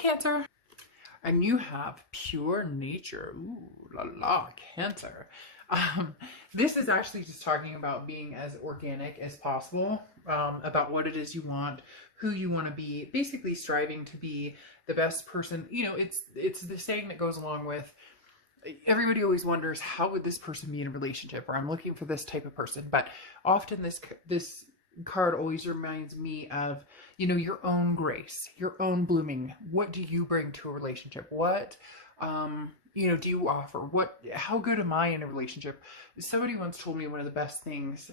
Cancer. And you have pure nature. Ooh la la, Cancer. This is actually just talking about being as organic as possible, about what it is you want, who you want to be, basically striving to be the best person. You know, it's the saying that goes along with, everybody always wonders, how would this person be in a relationship, or I'm looking for this type of person. But often this card always reminds me of, you know, your own grace, your own blooming. What do you bring to a relationship? What you know, do you offer? How good am I in a relationship? Somebody once told me one of the best things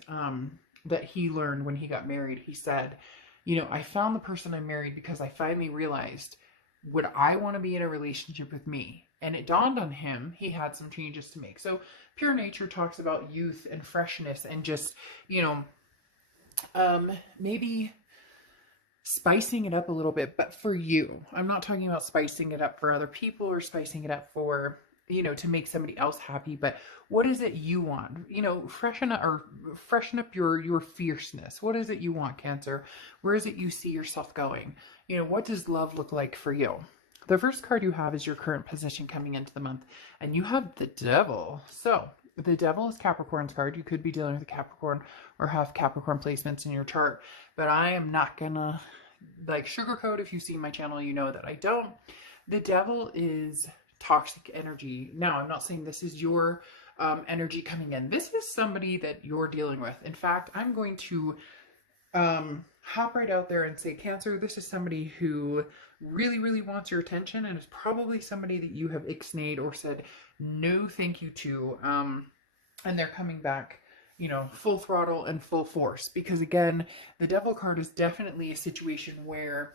that he learned when he got married. He said, you know, I found the person I married because I finally realized, would I want to be in a relationship with me? And it dawned on him he had some changes to make. So pure nature talks about youth and freshness and just, you know, maybe spicing it up a little bit. But for you, I'm not talking about spicing it up for other people or spicing it up for, you know, to make somebody else happy. But what is it you want? You know, freshen up your fierceness. What is it you want, Cancer? Where is it you see yourself going? You know, what does love look like for you? The first card you have is your current position coming into the month, and you have the Devil. So the Devil is Capricorn's card. You could be dealing with a Capricorn or have Capricorn placements in your chart, but I am not gonna like sugarcoat. If you see my channel, you know that I don't. The Devil is toxic energy. Now, I'm not saying this is your energy coming in. This is somebody that you're dealing with. In fact, I'm going to hop right out there and say, Cancer, this is somebody who really, really wants your attention, and it's probably somebody that you have ixnayed or said no thank you to, and they're coming back, you know, full throttle and full force. Because again, the Devil card is definitely a situation where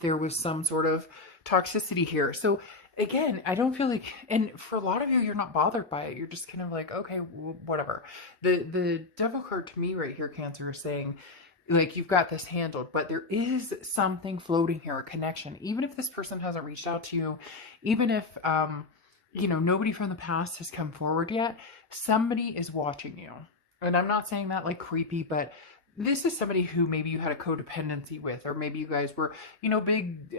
there was some sort of toxicity here. So again, I don't feel like, and for a lot of you, you're not bothered by it. You're just kind of like, okay, whatever. The Devil card to me right here, Cancer, is saying, like, you've got this handled, but there is something floating here, a connection. Even if this person hasn't reached out to you, even if, you know, nobody from the past has come forward yet, somebody is watching you. And I'm not saying that like creepy, but this is somebody who maybe you had a codependency with, or maybe you guys were, you know, big,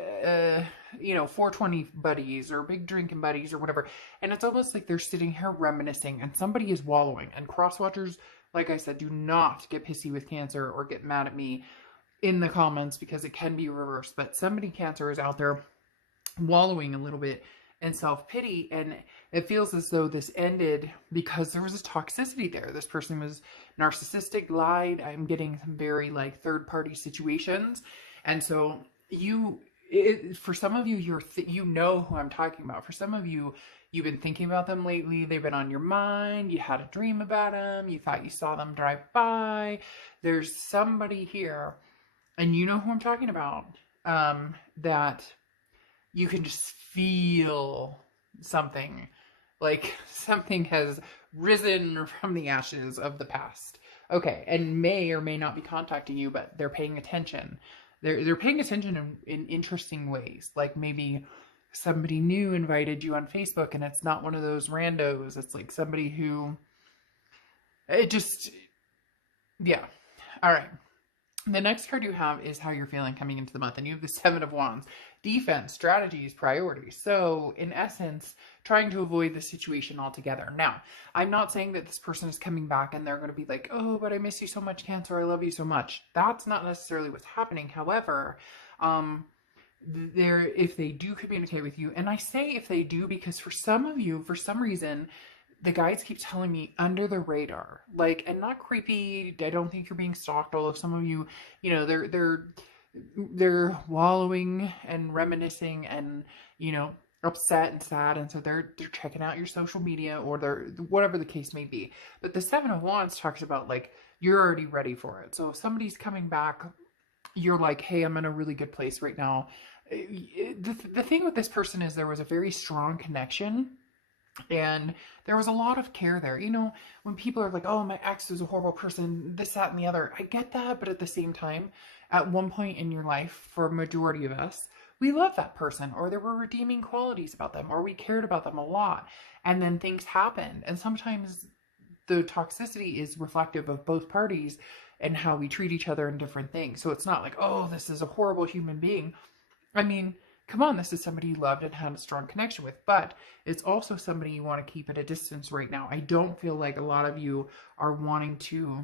you know, 420 buddies or big drinking buddies or whatever. And it's almost like they're sitting here reminiscing, and somebody is wallowing. And cross-watchers, like I said, do not get pissy with Cancer or get mad at me in the comments, because it can be reversed. But somebody, Cancer, is out there wallowing a little bit in self-pity, and it feels as though this ended because there was a toxicity there. This person was narcissistic, lied. I'm getting some very like third-party situations. And so for some of you, you know who I'm talking about. For some of you, you've been thinking about them lately. They've been on your mind. You had a dream about them. You thought you saw them drive by. There's somebody here, and you know who I'm talking about, that you can just feel something. Like something has risen from the ashes of the past. Okay, and may or may not be contacting you, but they're paying attention. They're paying attention in interesting ways. Like maybe somebody new invited you on Facebook, and it's not one of those randos. It's like somebody who, it just, yeah. All right. The next card you have is how you're feeling coming into the month, and you have the Seven of Wands. Defense, strategies, priorities. So in essence, trying to avoid the situation altogether. Now, I'm not saying that this person is coming back and they're going to be like, oh, but I miss you so much, Cancer. I love you so much. That's not necessarily what's happening. However, if they do communicate with you, and I say if they do because for some of you, for some reason, the guides keep telling me under the radar, like, and not creepy. I don't think you're being stalked. Although some of you, you know, they're wallowing and reminiscing and, you know, upset and sad, and so they're checking out your social media, or they're whatever the case may be. But the Seven of Wands talks about like you're already ready for it. So if somebody's coming back, you're like, hey, I'm in a really good place right now. The thing with this person is there was a very strong connection. And there was a lot of care there. You know, when people are like, oh, my ex is a horrible person, this, that, and the other. I get that. But at the same time, at one point in your life, for a majority of us, we love that person, or there were redeeming qualities about them, or we cared about them a lot. And then things happened. And sometimes the toxicity is reflective of both parties and how we treat each other in different things. So it's not like, oh, this is a horrible human being. I mean, come on, this is somebody you loved and had a strong connection with, but it's also somebody you want to keep at a distance right now. I don't feel like a lot of you are wanting to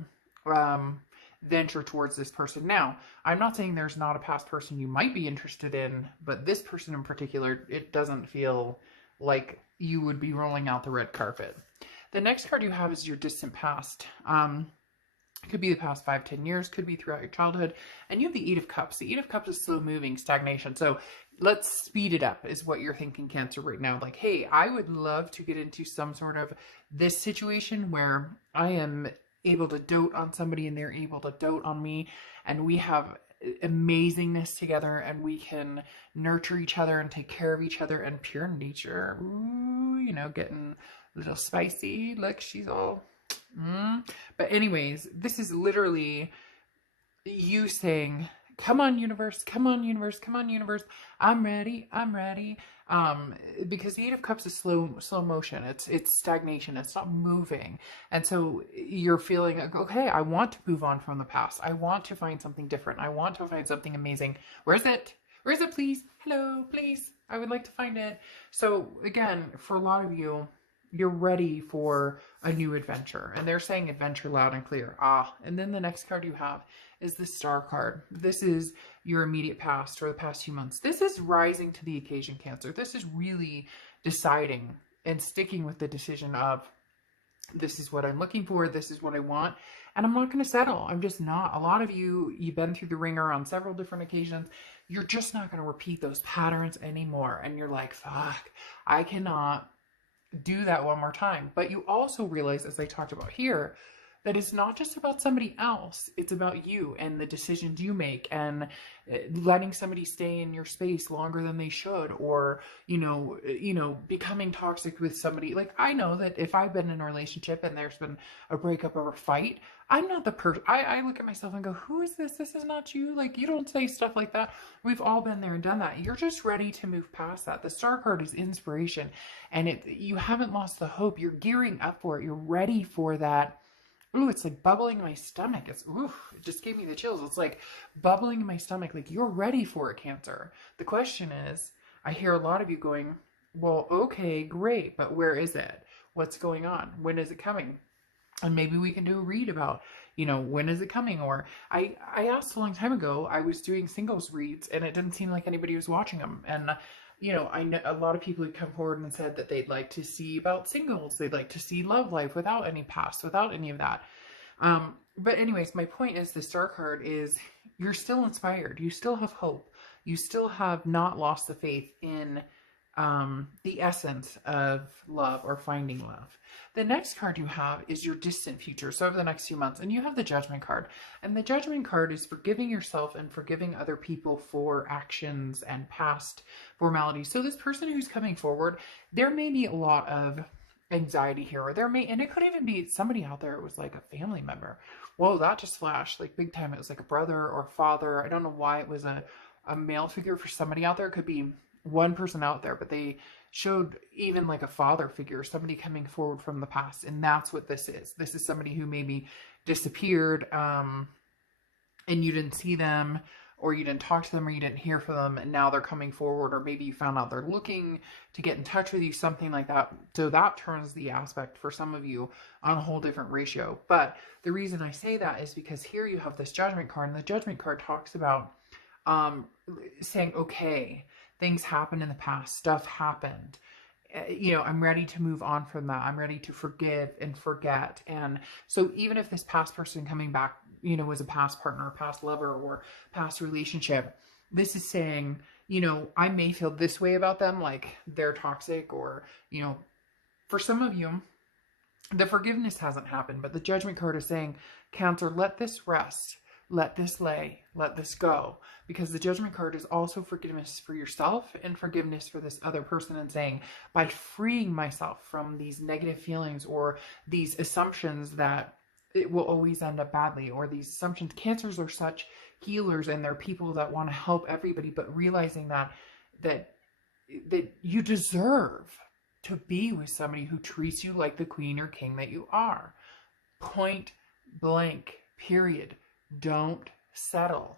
venture towards this person. Now, I'm not saying there's not a past person you might be interested in, but this person in particular, it doesn't feel like you would be rolling out the red carpet. The next card you have is your distant past. It could be the past 5-10 years, could be throughout your childhood. And you have the Eight of Cups. The Eight of Cups is slow moving, stagnation. So let's speed it up is what you're thinking, Cancer, right now. Like, hey, I would love to get into some sort of this situation where I am able to dote on somebody and they're able to dote on me. And we have amazingness together and we can nurture each other and take care of each other. And pure nature, ooh, you know, getting a little spicy. Look, she's all... But anyways, this is literally you saying, come on, universe, come on, universe, come on, universe. I'm ready. I'm ready. Because the Eight of Cups is slow motion. It's stagnation. It's not moving. And so you're feeling, okay, I want to move on from the past. I want to find something different. I want to find something amazing. Where is it? Where is it, please? Hello, please. I would like to find it. So again, for a lot of you, you're ready for a new adventure. And they're saying adventure loud and clear. And then the next card you have is the Star card. This is your immediate past or the past few months. This is rising to the occasion, Cancer. This is really deciding and sticking with the decision of, this is what I'm looking for. This is what I want. And I'm not going to settle. I'm just not. A lot of you, you've been through the ringer on several different occasions. You're just not going to repeat those patterns anymore. And you're like, fuck, I cannot do that one more time. But you also realize, as I talked about here, that it's not just about somebody else. It's about you and the decisions you make and letting somebody stay in your space longer than they should, or, you know, becoming toxic with somebody. Like, I know that if I've been in a relationship and there's been a breakup or a fight, I'm not the person. I look at myself and go, who is this? This is not you. Like, you don't say stuff like that. We've all been there and done that. You're just ready to move past that. The Star card is inspiration, and you haven't lost the hope. You're gearing up for it. You're ready for that. Ooh, it's like bubbling in my stomach. It just gave me the chills. It's like bubbling in my stomach. Like, you're ready for it, Cancer. The question is, I hear a lot of you going, well, okay, great, but where is it? What's going on? When is it coming? And maybe we can do a read about, you know, when is it coming? Or I asked a long time ago, I was doing singles reads and it didn't seem like anybody was watching them. And, you know, I know a lot of people had come forward and said that they'd like to see about singles. They'd like to see love life without any past, without any of that. But anyways, my point is the Star card is you're still inspired. You still have hope. You still have not lost the faith in the essence of love or finding love. The next card you have is your distant future. So over the next few months, and you have the Judgment card, and the Judgment card is forgiving yourself and forgiving other people for actions and past formalities. So this person who's coming forward, there may be a lot of anxiety here, or there may, and it could even be somebody out there. It was like a family member. Whoa, that just flashed like big time. It was like a brother or father. I don't know why it was a male figure for somebody out there. It could be one person out there, but they showed even like a father figure, somebody coming forward from the past. And that's what this is. This is somebody who maybe disappeared, and you didn't see them, or you didn't talk to them, or you didn't hear from them, and now they're coming forward, or maybe you found out they're looking to get in touch with you, something like that. So that turns the aspect for some of you on a whole different ratio. But the reason I say that is because here you have this Judgment card, and the Judgment card talks about saying, okay, things happened in the past, stuff happened. You know, I'm ready to move on from that. I'm ready to forgive and forget. And so even if this past person coming back, you know, was a past partner, past lover, or past relationship, this is saying, you know, I may feel this way about them, like they're toxic, or, you know, for some of you, the forgiveness hasn't happened, but the Judgment card is saying, Cancer, let this rest. Let this lay, let this go, because the Judgment card is also forgiveness for yourself and forgiveness for this other person, and saying, by freeing myself from these negative feelings or these assumptions that it will always end up badly, or these assumptions. Cancers are such healers, and they're people that want to help everybody, but realizing that you deserve to be with somebody who treats you like the queen or king that you are. Point blank, period. Don't settle.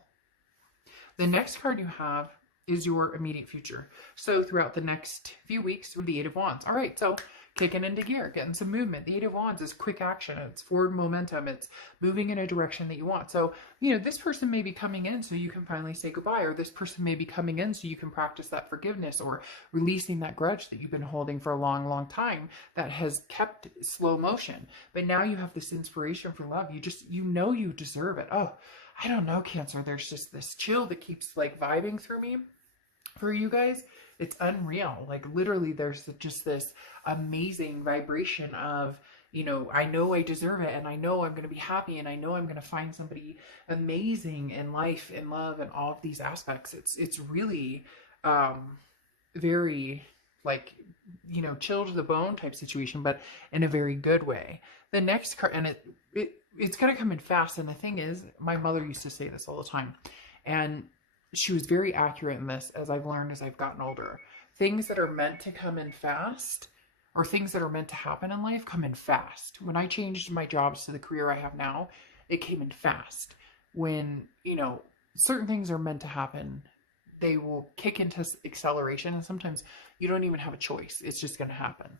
The next card you have is your immediate future. So throughout the next few weeks, the Eight of Wands. All right, so kicking into gear, getting some movement. The Eight of Wands is quick action. It's forward momentum. It's moving in a direction that you want. So, you know, this person may be coming in so you can finally say goodbye, or this person may be coming in so you can practice that forgiveness or releasing that grudge that you've been holding for a long, long time that has kept slow motion. But now you have this inspiration for love. You know you deserve it. Oh, I don't know, Cancer. There's just this chill that keeps like vibing through me for you guys. It's unreal. Like literally there's just this amazing vibration of, you know I deserve it, and I know I'm going to be happy, and I know I'm going to find somebody amazing in life, in love, and all of these aspects. It's really very like, you know, chill to the bone type situation, but in a very good way. The next card, and it's going to come in fast. And the thing is, my mother used to say this all the time, and she was very accurate in this, as I've learned as I've gotten older. Things that are meant to come in fast, or things that are meant to happen in life, come in fast. When I changed my jobs to the career I have now, it came in fast. When, you know, certain things are meant to happen, they will kick into acceleration, and sometimes you don't even have a choice. It's just going to happen.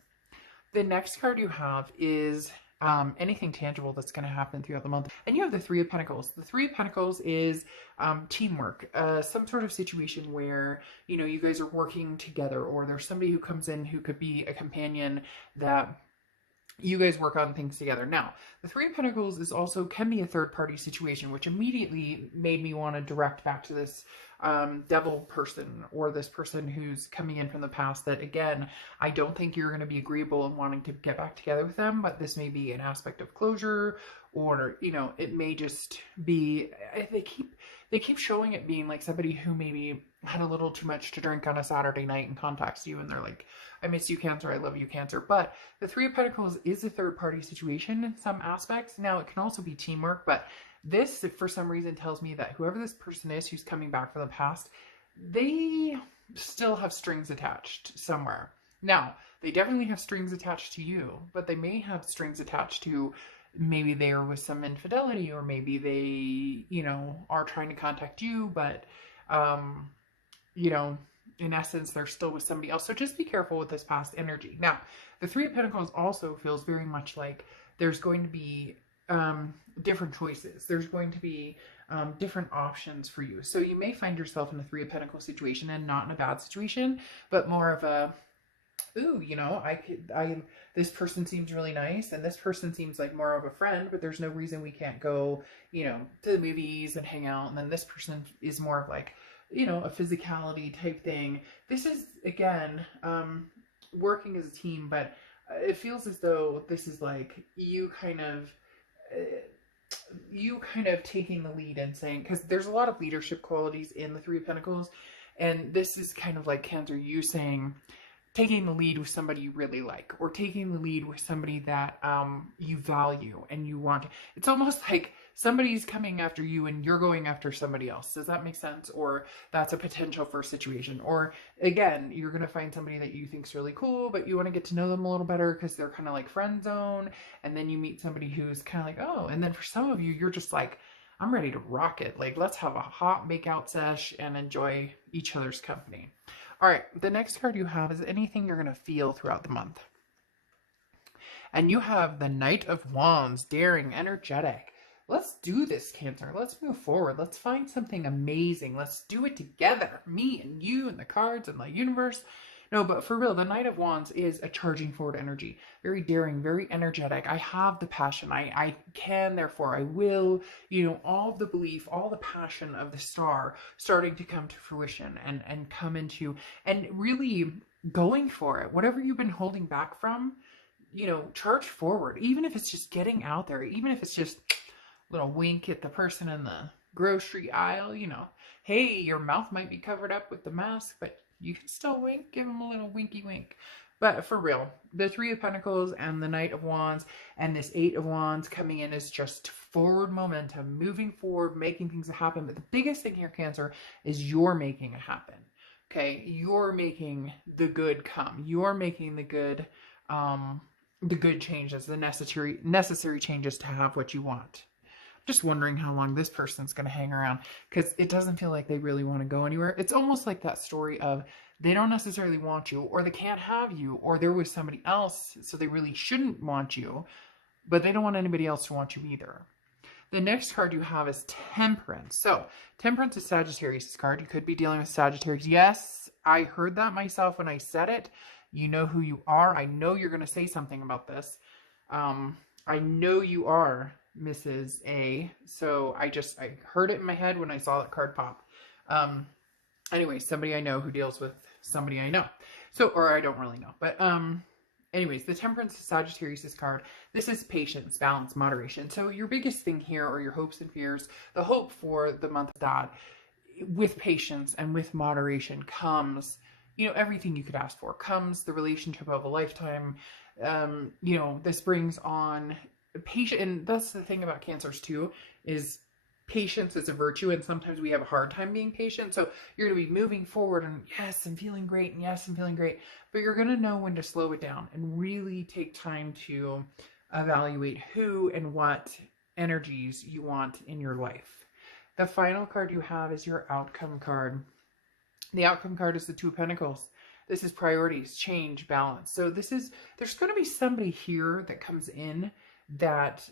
The next card you have is anything tangible that's going to happen throughout the month. And you have the Three of Pentacles. The Three of Pentacles is teamwork, some sort of situation where, you know, you guys are working together, or there's somebody who comes in who could be a companion that you guys work on things together. Now, the Three of Pentacles is also can be a third party situation, which immediately made me want to direct back to this devil person, or this person who's coming in from the past that, again, I don't think you're going to be agreeable in wanting to get back together with them, but this may be an aspect of closure, or, you know, it may just be, they keep showing it being like somebody who maybe had a little too much to drink on a Saturday night and contacts you, and they're like, I miss you, Cancer, I love you, Cancer. But the Three of Pentacles is a third party situation in some aspects. Now, it can also be teamwork, but this, for some reason, tells me that whoever this person is who's coming back from the past, they still have strings attached somewhere. Now, they definitely have strings attached to you, but they may have strings attached to, maybe there was some infidelity, or maybe they, you know, are trying to contact you, but, you know, in essence, they're still with somebody else. So just be careful with this past energy. Now, the Three of Pentacles also feels very much like there's going to be different choices. There's going to be different options for you. So you may find yourself in a Three of Pentacles situation, and not in a bad situation, but more of a, ooh, you know, this person seems really nice, and this person seems like more of a friend, but there's no reason we can't go, you know, to the movies and hang out. And then this person is more of like, you know, a physicality type thing. This is, again, working as a team, but it feels as though this is like you kind of taking the lead and saying, because there's a lot of leadership qualities in the Three of Pentacles, and this is kind of like, Cancer, you saying, taking the lead with somebody you really like, or taking the lead with somebody that you value and you want. It's almost like somebody's coming after you and you're going after somebody else. Does that make sense? Or that's a potential for a situation. Or again, you're going to find somebody that you think's really cool, but you want to get to know them a little better because they're kind of like friend zone. And then you meet somebody who's kind of like, oh, and then for some of you, you're just like, I'm ready to rock it. Like, let's have a hot makeout sesh and enjoy each other's company. All right, the next card you have is anything you're going to feel throughout the month. And you have the Knight of Wands, daring, energetic. Let's do this, Cancer. Let's move forward. Let's find something amazing. Let's do it together. Me and you and the cards and the universe. No, but for real, the Knight of Wands is a charging forward energy. Very daring, very energetic. I have the passion. I can, therefore I will. You know, all of the belief, all the passion of the star starting to come to fruition and come into, and really going for it. Whatever you've been holding back from, you know, charge forward. Even if it's just getting out there, even if it's just a little wink at the person in the grocery aisle, you know, hey, your mouth might be covered up with the mask, but you can still wink, give them a little winky wink. But for real, the Three of Pentacles and the Knight of Wands and this Eight of Wands coming in is just forward momentum, moving forward, making things happen. But the biggest thing here, Cancer, is you're making it happen. Okay, you're making the good come. You're making the good changes, the necessary changes to have what you want. Just wondering how long this person's going to hang around, because it doesn't feel like they really want to go anywhere. It's almost like that story of they don't necessarily want you, or they can't have you, or they're with somebody else, so they really shouldn't want you, but they don't want anybody else to want you either. The next card you have is Temperance. So Temperance is Sagittarius' card. You could be dealing with Sagittarius. Yes, I heard that myself when I said it. You know who you are. I know you're going to say something about this. I know you are Mrs. A. So I heard it in my head when I saw that card pop. Anyway, somebody I know who deals with somebody I know. So, or I don't really know. But anyways, the Temperance is Sagittarius' card. This is patience, balance, moderation. So your biggest thing here are your hopes and fears. The hope for the month of that, with patience and with moderation comes, everything you could ask for. Comes the relationship of a lifetime. This brings on patience. And that's the thing about Cancers too, is patience is a virtue, and sometimes we have a hard time being patient. So you're going to be moving forward and yes, I'm feeling great, and yes, I'm feeling great, but you're going to know when to slow it down and really take time to evaluate who and what energies you want in your life. The final card you have is your outcome card. The outcome card is the Two of Pentacles. This is priorities, change, balance. So there's going to be somebody here that comes in that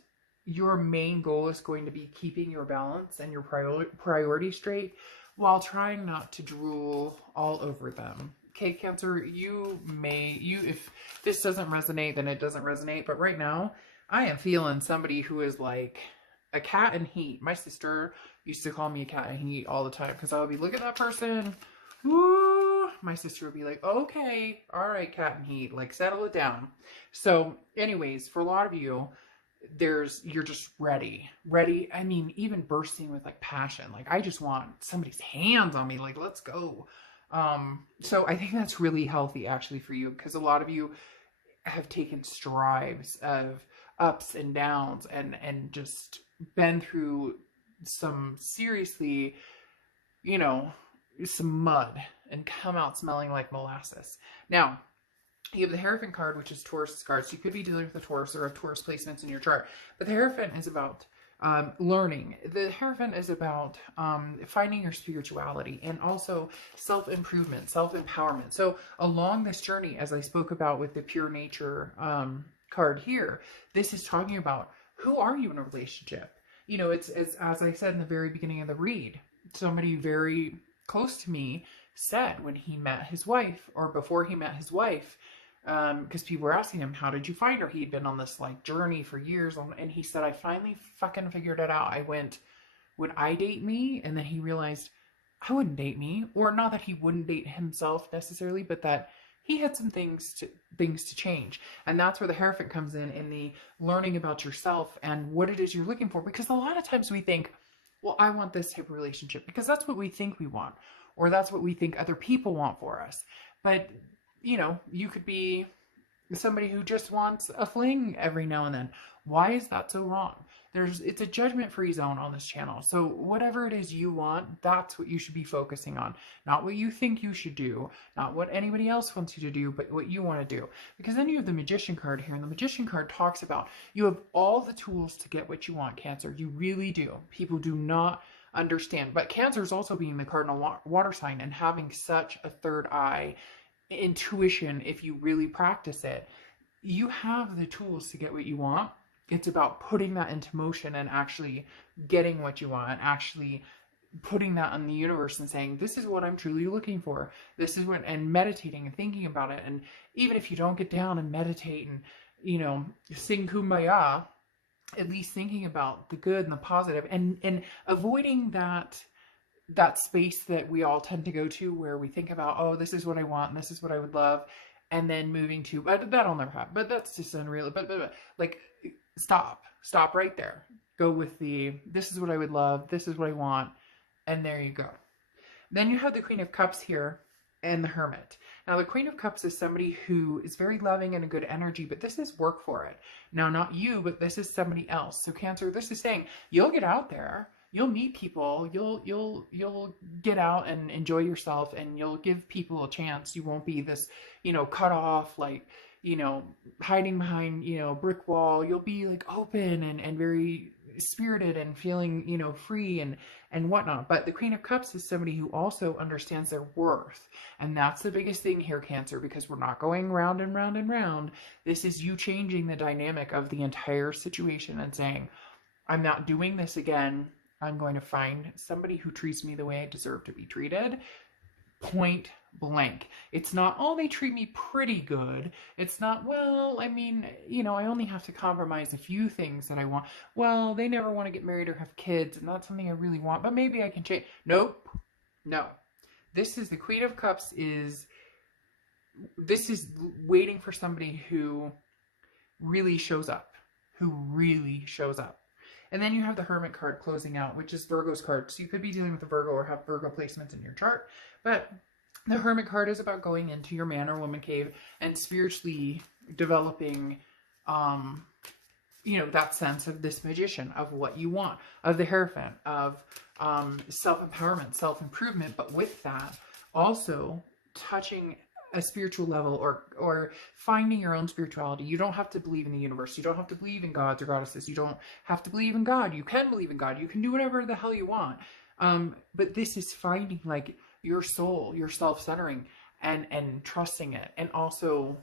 your main goal is going to be keeping your balance and your priority straight while trying not to drool all over them. Okay, Cancer, if this doesn't resonate, then it doesn't resonate. But right now, I am feeling somebody who is like a cat in heat. My sister used to call me a cat in heat all the time because I would be looking at that person. Woo, my sister would be like, okay, all right, cat in heat, like settle it down. So anyways, for a lot of you, you're just ready. I mean, even bursting with like passion. Like, I just want somebody's hands on me. Like, let's go. So I think that's really healthy actually for you, because a lot of you have taken strides of ups and downs and just been through some seriously, some mud and come out smelling like molasses. Now, you have the Hierophant card, which is Taurus cards. So you could be dealing with a Taurus or have Taurus placements in your chart. But the Hierophant is about learning. The Hierophant is about finding your spirituality and also self-improvement, self-empowerment. So along this journey, as I spoke about with the Pure Nature card here, this is talking about who are you in a relationship? It's as I said in the very beginning of the read, somebody very close to me said when he met his wife, or before he met his wife, because people were asking him, how did you find her? He'd been on this like journey for years, and he said, I finally fucking figured it out. I went, would I date me? And then he realized I wouldn't date me, or not that he wouldn't date himself necessarily, but that he had some things to change. And that's where the Hierophant comes in the learning about yourself and what it is you're looking for. Because a lot of times we think, well, I want this type of relationship because that's what we think we want, or that's what we think other people want for us. But, you could be somebody who just wants a fling every now and then. Why is that so wrong? It's a judgment-free zone on this channel. So whatever it is you want, that's what you should be focusing on. Not what you think you should do, not what anybody else wants you to do, but what you want to do. Because then you have the Magician card here, and the Magician card talks about you have all the tools to get what you want, Cancer. You really do. People do not understand. But Cancer is also being the cardinal water sign and having such a third eye intuition. If you really practice it, you have the tools to get what you want. It's about putting that into motion and actually getting what you want, and actually putting that on the universe and saying, this is what I'm truly looking for. This is what, and meditating and thinking about it. And even if you don't get down and meditate and, sing Kumbaya, at least thinking about the good and the positive, and avoiding that space that we all tend to go to where we think about, oh, this is what I want, and this is what I would love. And then moving to, but that'll never happen. But that's just unreal. But like, stop right there. Go with this is what I would love. This is what I want. And there you go. Then you have the Queen of Cups here and the Hermit. Now, the Queen of Cups is somebody who is very loving and a good energy, but this is work for it. Now, not you, but this is somebody else. So Cancer, this is saying you'll get out there. You'll meet people, you'll get out and enjoy yourself, and you'll give people a chance. You won't be this, cut off, like, hiding behind, brick wall. You'll be like open and very spirited and feeling, you know, free and whatnot. But the Queen of Cups is somebody who also understands their worth. And that's the biggest thing here, Cancer, because we're not going round and round and round. This is you changing the dynamic of the entire situation and saying, I'm not doing this again. I'm going to find somebody who treats me the way I deserve to be treated. Point blank. It's not, oh, they treat me pretty good. It's not, well, I mean, you know, I only have to compromise a few things that I want. Well, they never want to get married or have kids, and that's something I really want, but maybe I can change. Nope. No. This is the Queen of Cups this is waiting for somebody who really shows up. And then you have the Hermit card closing out, which is Virgo's card. So you could be dealing with a Virgo or have Virgo placements in your chart. But the Hermit card is about going into your man or woman cave and spiritually developing, you know, that sense of this magician, of what you want, of the Hierophant, of self-empowerment, self-improvement. But with that, also touching a spiritual level or finding your own spirituality. You don't have to believe in the universe. You don't have to believe in gods or goddesses. You don't have to believe in God. You can believe in God. You can do whatever the hell you want. But this is finding like your soul, your self-centering and trusting it, and also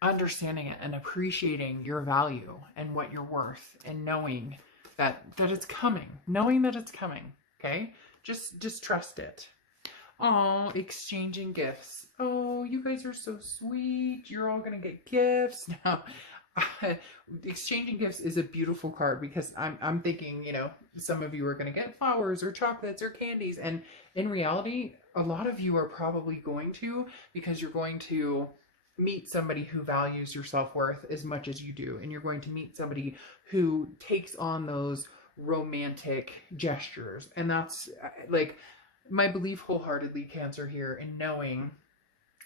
understanding it and appreciating your value and what you're worth, and knowing that it's coming. Knowing that it's coming. Okay? Just trust it. Oh, exchanging gifts. Oh, you guys are so sweet. You're all going to get gifts. Now, exchanging gifts is a beautiful card because I'm thinking, you know, some of you are going to get flowers or chocolates or candies. And in reality, a lot of you are probably going to, because you're going to meet somebody who values your self-worth as much as you do. And you're going to meet somebody who takes on those romantic gestures. And that's like my belief wholeheartedly, Cancer, here, in knowing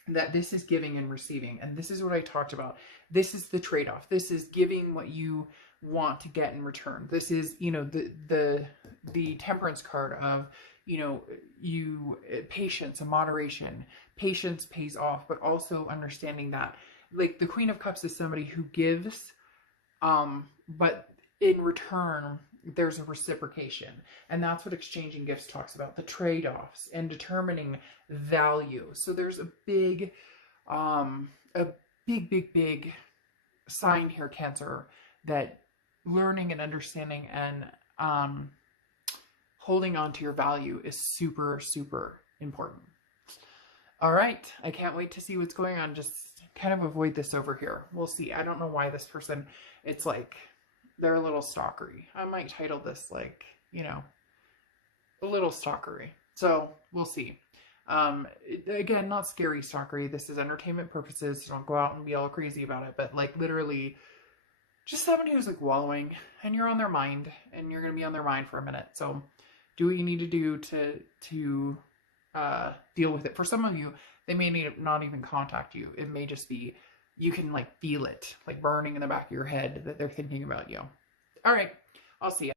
that this is giving and receiving. And this is what I talked about. This is the trade-off. This is giving what you want to get in return. This is, you know, the Temperance card of, you know, patience and moderation. Patience pays off, but also understanding that, like, the Queen of Cups is somebody who gives, but in return, there's a reciprocation. And that's what exchanging gifts talks about, the trade-offs and determining value. So there's a big sign here, Cancer, that learning and understanding and holding on to your value is super, super important. All right. I can't wait to see what's going on. Just kind of avoid this over here. We'll see. I don't know why this person, it's like, they're a little stalkery. I might title this like, you know, a little stalkery. So we'll see. Again, not scary stalkery. This is entertainment purposes. So don't go out and be all crazy about it. But like literally just somebody who's like wallowing and you're on their mind and you're going to be on their mind for a minute. So do what you need to do to deal with it. For some of you, they may not even contact you. It may just be, you can like feel it like burning in the back of your head that they're thinking about you. All right. I'll see you.